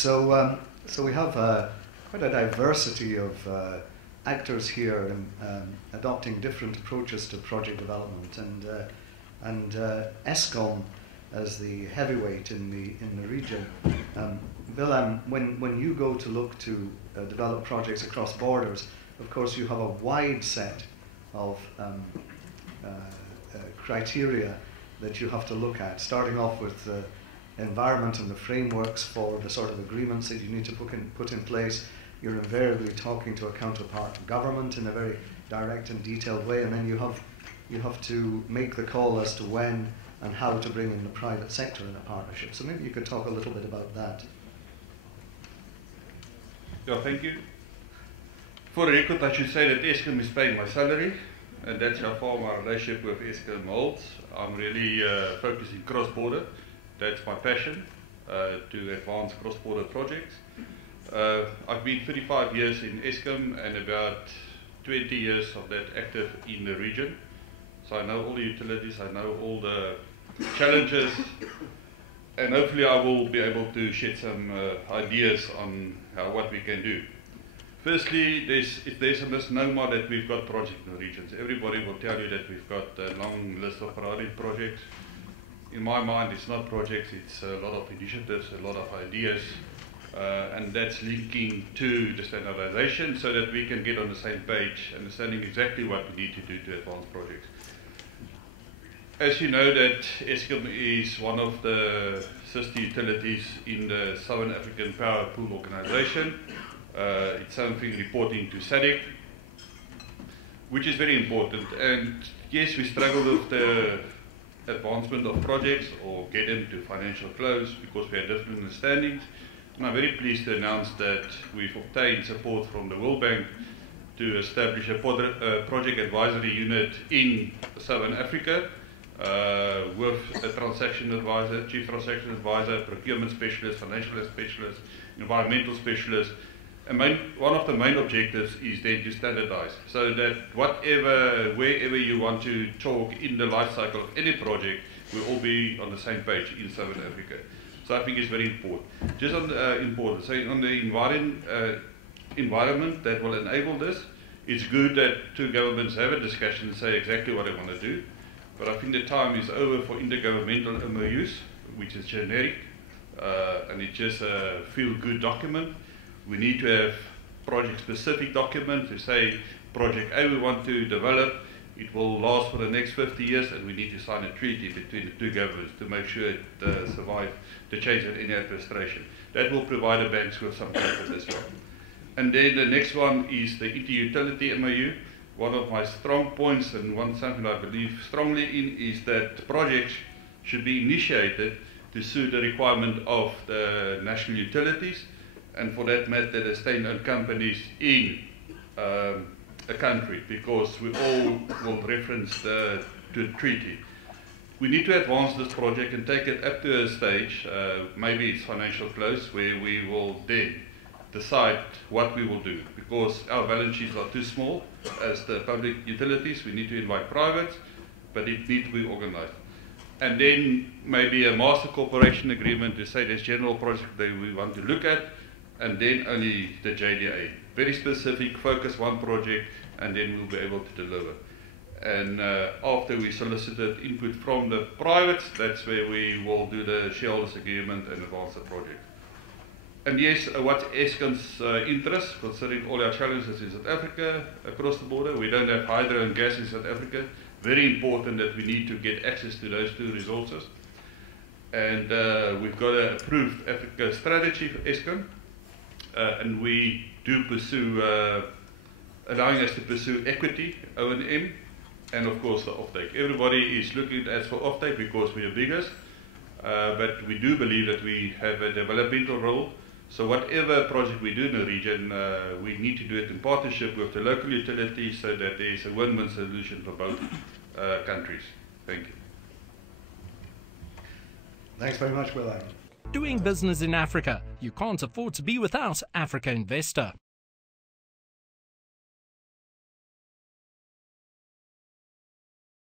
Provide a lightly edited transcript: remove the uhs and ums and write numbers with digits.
So we have quite a diversity of actors here in, adopting different approaches to project development, and Eskom as the heavyweight in the region. Willem, when you go to look to develop projects across borders, of course you have a wide set of criteria that you have to look at, starting off with the environment and the frameworks for the sort of agreements that you need to put in place. You're invariably talking to a counterpart government in a very direct and detailed way, and then you have to make the call as to when and how to bring in the private sector in a partnership. So maybe you could talk a little bit about that. Yeah, thank you. For the record, I should say that Eskom is paying my salary, and that's how far my relationship with Eskom holds. I'm really focusing cross-border. That's my passion, to advance cross-border projects. I've been 35 years in Eskom and about 20 years of that active in the region. So I know all the utilities, I know all the challenges, and hopefully I will be able to shed some ideas on what we can do. Firstly, there's a misnomer that we've got projects in the regions. Everybody will tell you that we've got a long list of priority projects. In my mind, it's not projects, it's a lot of initiatives, a lot of ideas, and that's linking to the standardization so that we can get on the same page, understanding exactly what we need to do to advance projects. As you know, that Eskom is one of the sister utilities in the Southern African Power Pool Organization. It's something reporting to SADC, which is very important. And yes, we struggle with the advancement of projects or get them to financial close because we have different understandings. And I'm very pleased to announce that we've obtained support from the World Bank to establish a project advisory unit in Southern Africa, with a transaction advisor, chief transaction advisor, procurement specialist, financial specialist, environmental specialist. And one of the main objectives is then to standardize, so that wherever you want to talk in the life cycle of any project, we'll all be on the same page in Southern Africa. So I think it's very important. Just on the so on the environment that will enable this, it's good that two governments have a discussion and say exactly what they want to do. But I think the time is over for intergovernmental MOUs, which is generic, and it's just a feel-good document. We need to have project-specific documents to say, project A we want to develop, it will last for the next 50 years, and we need to sign a treaty between the two governments to make sure it survives the change in any administration. That will provide the banks with some comfort as well. And then the next one is the inter-utility MOU. One of my strong points, and something I believe strongly in, is that projects should be initiated to suit the requirement of the national utilities, and for that matter, the state-owned companies in a country, because we all will reference to the treaty. We need to advance this project and take it up to a stage, maybe it's financial close, where we will then decide what we will do, because our balance sheets are too small as the public utilities. We need to invite privates, but it needs to be organized. And then maybe a master cooperation agreement to say there's general projects that we want to look at, and then only the JDA. Very specific, focus one project, and then we'll be able to deliver. And after we solicited input from the privates, that's where we will do the shareholders agreement and advance the project. And yes, what's Eskom's interest, considering all our challenges in South Africa, across the border? We don't have hydro and gas in South Africa. Very important that we need to get access to those two resources. And we've got an approved Africa strategy for Eskom. And we do pursue, allowing us to pursue equity, O&M, and of course the offtake. Everybody is looking at us for offtake because we are biggest, but we do believe that we have a developmental role. So whatever project we do in the region, we need to do it in partnership with the local utilities so that there is a win-win solution for both countries. Thank you. Thanks very much, Willem. Doing business in Africa, you can't afford to be without Africa Investor.